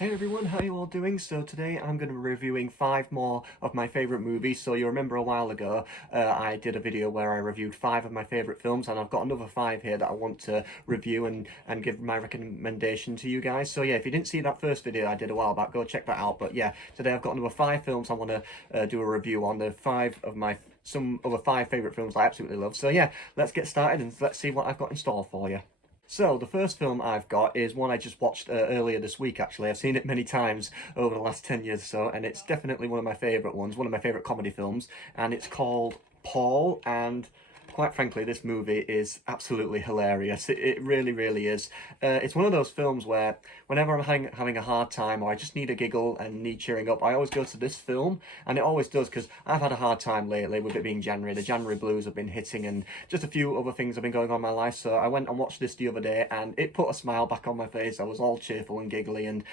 Hey everyone, how you all doing? So today I'm going to be reviewing 5 more of my favourite movies. So you remember a while ago I did a video where I reviewed 5 of my favourite films, and I've got another 5 here that I want to review and give my recommendation to you guys. So yeah, if you didn't see that first video I did a while back, go check that out. But yeah, today I've got another 5 films I want to do a review on. Some other 5 favourite films I absolutely love. So yeah, let's get started and let's see what I've got in store for you. So, the first film I've got is one I just watched earlier this week, actually. I've seen it many times over the last 10 years or so, and it's definitely one of my favourite ones, one of my favourite comedy films, and it's called Paul, and quite frankly, this movie is absolutely hilarious. It really, really is. It's one of those films where whenever I'm having a hard time or I just need a giggle and need cheering up, I always go to this film, and it always does, because I've had a hard time lately with it being January. The January blues have been hitting, and just a few other things have been going on in my life, so I went and watched this the other day, and it put a smile back on my face. I was all cheerful and giggly, and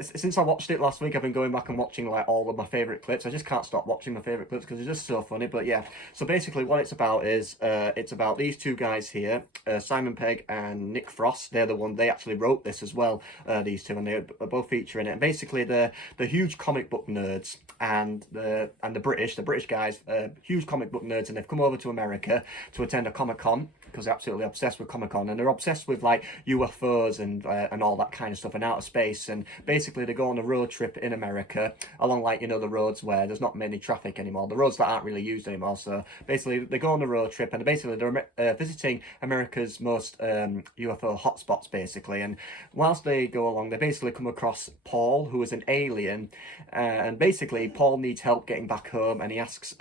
since I watched it last week, I've been going back and watching like all of my favourite clips. I just can't stop watching my favourite clips because it's just so funny. But yeah, so basically what it's about is it's about these 2 guys here, Simon Pegg and Nick Frost. They actually wrote this as well, these two, and they're both featuring it. And basically they're huge comic book nerds, and the British guys, huge comic book nerds, and they've come over to America to attend a Comic-Con because they're absolutely obsessed with Comic-Con, and they're obsessed with like UFOs and all that kind of stuff and outer space. And basically they go on a road trip in America along, like, the roads where there's not many traffic anymore, the roads that aren't really used anymore. So basically they go on a road trip, and basically they're visiting America's most UFO hotspots, basically. And whilst they go along, they basically come across Paul, who is an alien, and basically Paul needs help getting back home, and he asks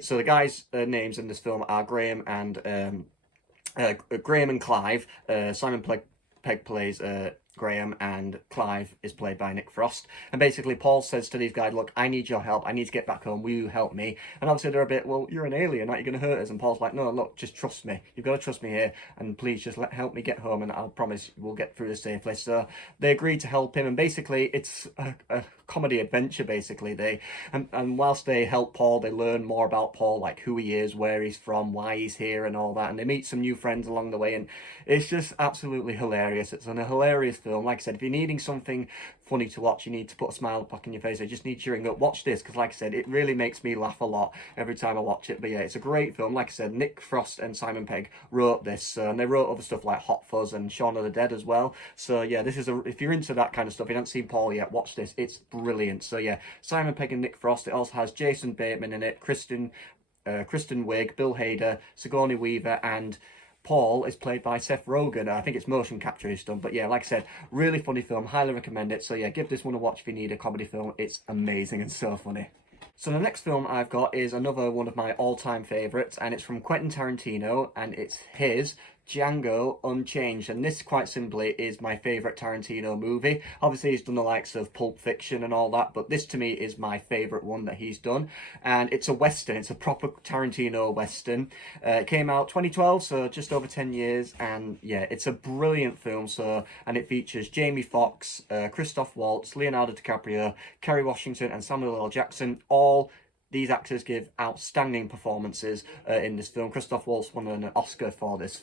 so the guys' names in this film are Graham and Clive. Simon Pegg plays Graham, and Clive is played by Nick Frost. And basically Paul says to these guys, look, I need your help, I need to get back home, will you help me? And obviously they're a bit, well, you're an alien, aren't you going to hurt us? And Paul's like, no, look, just trust me, you've got to trust me here, and please just help me get home, and I'll promise we'll get through this safely. So they agree to help him, and basically it's a comedy adventure, basically. And whilst they help Paul, they learn more about Paul, like who he is, where he's from, why he's here, and all that, and they meet some new friends along the way, and it's just absolutely hilarious. It's a hilarious film. Like I said, if you're needing something funny to watch, you need to put a smile back on your face, I just need cheering up, watch this, because like I said, it really makes me laugh a lot every time I watch it. But yeah, it's a great film. Like I said, Nick Frost and Simon Pegg wrote this, and they wrote other stuff like Hot Fuzz and Shaun of the Dead as well. So yeah, this is if you're into that kind of stuff, you haven't seen Paul yet, watch this, it's brilliant. So yeah, Simon Pegg and Nick Frost. It also has Jason Bateman in it, Kristen Wiig, Bill Hader, Sigourney Weaver, and Paul is played by Seth Rogen. I think it's motion capture he's done. But yeah, like I said, really funny film. Highly recommend it. So yeah, give this one a watch if you need a comedy film. It's amazing and so funny. So the next film I've got is another one of my all-time favourites, and it's from Quentin Tarantino, and it's his Django Unchained. And this, quite simply, is my favourite Tarantino movie. Obviously he's done the likes of Pulp Fiction and all that, but this to me is my favourite one that he's done. And it's a western, it's a proper Tarantino western. It came out 2012, so just over 10 years, and yeah, it's a brilliant film. And it features Jamie Foxx, Christoph Waltz, Leonardo DiCaprio, Kerry Washington, and Samuel L. Jackson. All these actors give outstanding performances in this film. Christoph Waltz won an Oscar for this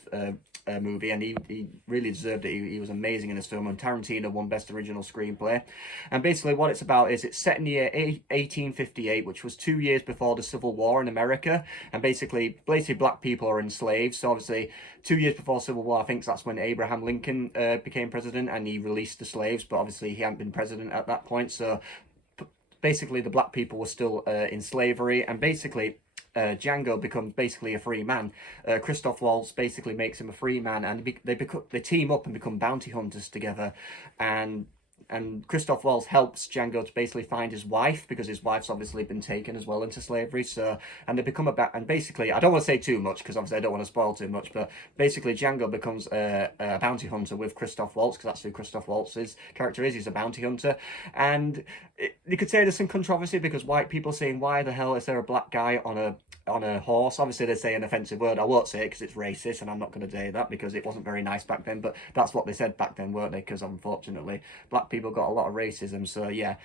movie, and he really deserved it. He was amazing in this film, and Tarantino won Best Original Screenplay. And basically what it's about is it's set in the year 1858, which was 2 years before the Civil War in America. And basically black people are enslaved. So obviously 2 years before Civil War, I think that's when Abraham Lincoln became president, and he released the slaves, but obviously he hadn't been president at that point. So basically the black people were still in slavery, and basically Django becomes basically a free man. Christoph Waltz basically makes him a free man, and they team up and become bounty hunters together. And Christoph Waltz helps Django to basically find his wife, because his wife's obviously been taken as well into slavery. So, and they become and basically, I don't want to say too much because obviously I don't want to spoil too much, but basically Django becomes a bounty hunter with Christoph Waltz, because that's who Christoph Waltz's character is. He's a bounty hunter. And you could say there's some controversy, because white people saying, why the hell is there a black guy on a horse? Obviously they say an offensive word. I won't say it because it's racist, and I'm not going to say that because it wasn't very nice back then, but that's what they said back then, weren't they? Because unfortunately black people got a lot of racism, so yeah,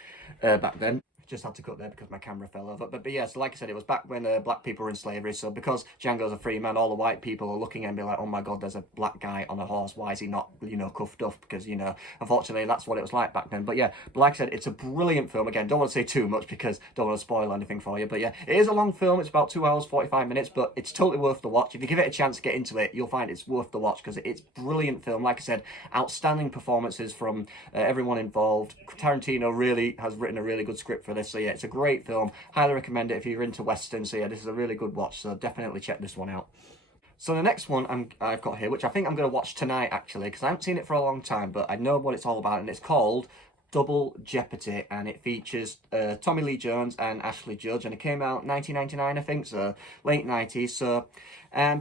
back then. just had to cut there because my camera fell over. But yeah, so like I said, it was back when black people were in slavery. So because Django's a free man, all the white people are looking at him and be like, oh my God, there's a black guy on a horse. Why is he not, you know, cuffed up? Because, you know, unfortunately, that's what it was like back then. But yeah, but like I said, it's a brilliant film. Again, don't want to say too much because don't want to spoil anything for you. But yeah, it is a long film. It's about 2 hours, 45 minutes, but it's totally worth the watch. If you give it a chance to get into it, you'll find it's worth the watch because it's brilliant film. Like I said, outstanding performances from everyone involved. Tarantino really has written a really good script for this. So yeah, it's a great film. Highly recommend it if you're into Western. So yeah, this is a really good watch. So definitely check this one out. So the next one I've got here, which I think I'm going to watch tonight actually, because I haven't seen it for a long time, but I know what it's all about, and it's called Double Jeopardy, and it features Tommy Lee Jones and Ashley Judge, and it came out 1999, I think, so late 90s. So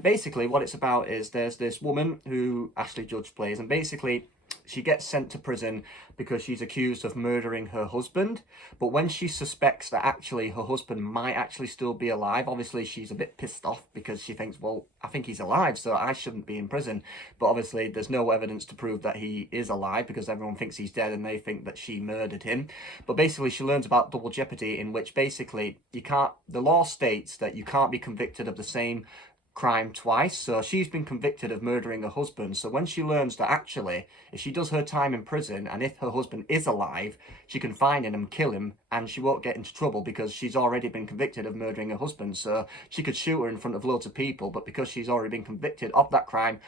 basically what it's about is there's this woman who Ashley Judge plays, and basically she gets sent to prison because she's accused of murdering her husband. But when she suspects that actually her husband might actually still be alive, obviously she's a bit pissed off because she thinks, well, I think he's alive, so I shouldn't be in prison. But obviously there's no evidence to prove that he is alive because everyone thinks he's dead and they think that she murdered him. But basically she learns about double jeopardy, in which basically the law states that you can't be convicted of the same crime twice. So she's been convicted of murdering her husband. So when she learns that actually, if she does her time in prison and if her husband is alive, she can find him and kill him and she won't get into trouble because she's already been convicted of murdering her husband. So she could shoot her in front of loads of people, but because she's already been convicted of that crime,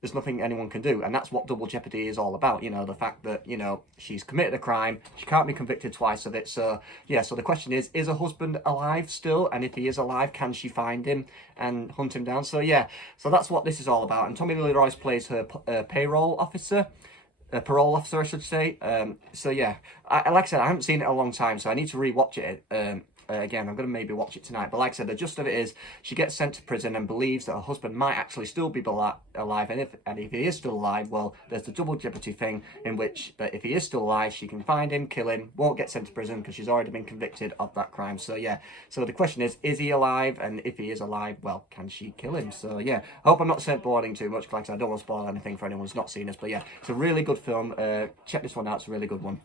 there's nothing anyone can do. And that's what double jeopardy is all about, you know, the fact that, you know, she's committed a crime, she can't be convicted twice of it. So yeah, so the question is her husband alive still? And if he is alive, can she find him and hunt him down? So yeah, so that's what this is all about. And Tommy Lee Jones plays her parole officer, I should say. So yeah, like I said, I haven't seen it in a long time, so I need to rewatch it. Again, I'm going to maybe watch it tonight. But like I said, the gist of it is she gets sent to prison and believes that her husband might actually still be alive. And if he is still alive, well, there's the double jeopardy thing in which that if he is still alive, she can find him, kill him, won't get sent to prison because she's already been convicted of that crime. So yeah, so the question is he alive? And if he is alive, well, can she kill him? So yeah, I hope I'm not boring too much. Like I said, I don't want to spoil anything for anyone who's not seen this. But yeah, it's a really good film. Check this one out. It's a really good one.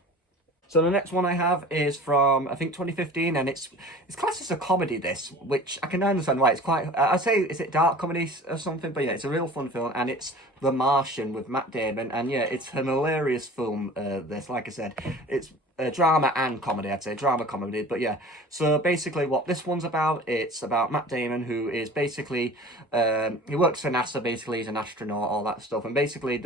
So the next one I have is from, I think, 2015, and it's classed as a comedy, this, which I can understand why. It's quite, I'd say, is it dark comedy or something? But yeah, it's a real fun film, and it's The Martian with Matt Damon, and yeah, it's an hilarious film, this, like I said. It's drama and comedy, I'd say, drama comedy, but yeah. So basically what this one's about, it's about Matt Damon, who is basically, he works for NASA, basically, he's an astronaut, all that stuff, and basically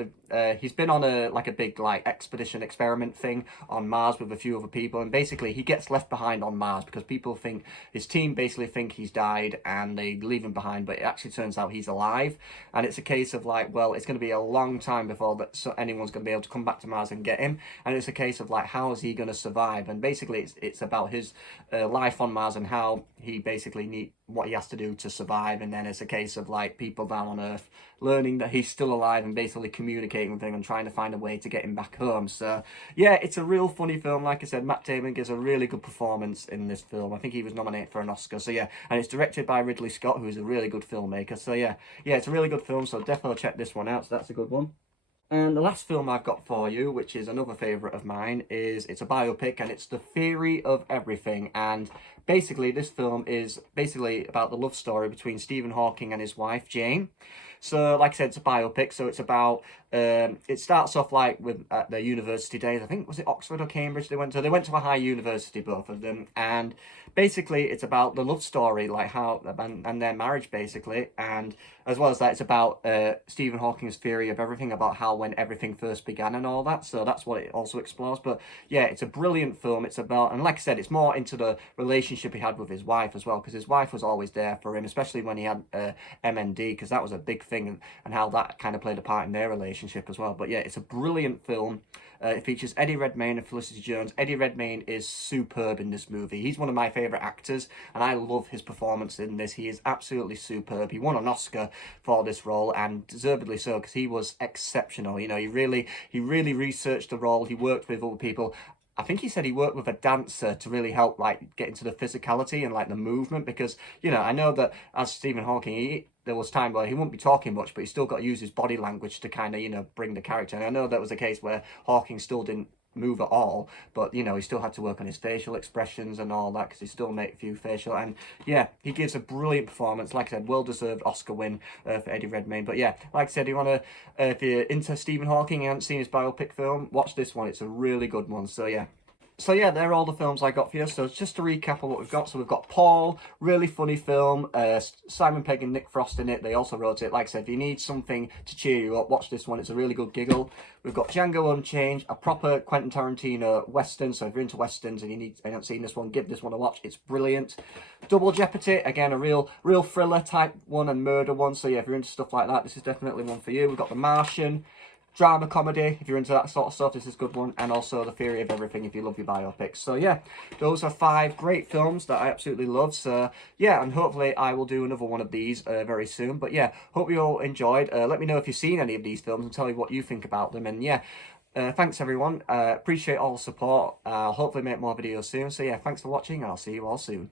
he's been on a big expedition experiment thing on Mars with a few other people, and basically he gets left behind on Mars because people think, his team basically think he's died and they leave him behind, but it actually turns out he's alive, and it's a case of like, well, it's going to be a long time before anyone's going to be able to come back to Mars and get him, and it's a case of like, how is he going to survive? And basically it's about his life on Mars and how he basically what he has to do to survive, and then it's a case of like people down on Earth learning that he's still alive and basically communicating with him and trying to find a way to get him back home. So yeah, it's a real funny film. Like I said, Matt Damon gives a really good performance in this film. I think he was nominated for an Oscar. So yeah, and it's directed by Ridley Scott, who's a really good filmmaker. So yeah, it's a really good film, so definitely check this one out. So that's a good one. And the last film I've got for you, which is another favourite of mine, it's a biopic, and it's The Theory of Everything. And basically this film is basically about the love story between Stephen Hawking and his wife Jane. So like I said, it's a biopic, so it's about it starts off like with at their university days. I think, was it Oxford or Cambridge they went to? They went to a high university, both of them, and basically it's about the love story, like how and their marriage basically, and as well as that, it's about Stephen Hawking's theory of everything, about how when everything first began and all that. So that's what it also explores. But yeah, it's a brilliant film. It's about, and like I said, it's more into the relationship he had with his wife as well, because his wife was always there for him, especially when he had MND, because that was a big thing, and how that kind of played a part in their relationship as well. But yeah, it's a brilliant film. It features Eddie Redmayne and Felicity Jones. Eddie Redmayne is superb in this movie. He's one of my favourite actors, and I love his performance in this. He is absolutely superb. He won an Oscar for this role, and deservedly so, because he was exceptional. You know, he really researched the role. He worked with other people. I think he said he worked with a dancer to really help like get into the physicality and like the movement, because, you know, I know that as Stephen Hawking, there was time where he wouldn't be talking much, but he still got to use his body language to kind of, you know, bring the character. And I know that was a case where Hawking still didn't move at all, but you know, he still had to work on his facial expressions and all that, because he still made a few facial, and yeah, he gives a brilliant performance. Like I said, well-deserved Oscar win for Eddie Redmayne. But yeah, like I said, if you're into Stephen Hawking and haven't seen his biopic film, watch this one. It's a really good one. So yeah. So yeah, they're all the films I got for you. So just to recap on what we've got. So we've got Paul, really funny film. Simon Pegg and Nick Frost in it. They also wrote it. Like I said, if you need something to cheer you up, watch this one. It's a really good giggle. We've got Django Unchained, a proper Quentin Tarantino western. So if you're into westerns and you haven't seen this one, give this one a watch. It's brilliant. Double Jeopardy, again, a real thriller type one and murder one. So yeah, if you're into stuff like that, this is definitely one for you. We've got The Martian. Drama comedy, if you're into that sort of stuff, this is a good one. And also The Theory of Everything, if you love your biopics. So yeah, those are 5 great films that I absolutely love. So yeah, and hopefully I will do another one of these very soon. But yeah, hope you all enjoyed. Let me know if you've seen any of these films and tell me what you think about them. And yeah, thanks everyone. Appreciate all the support. I'll hopefully make more videos soon. So yeah, thanks for watching. I'll see you all soon.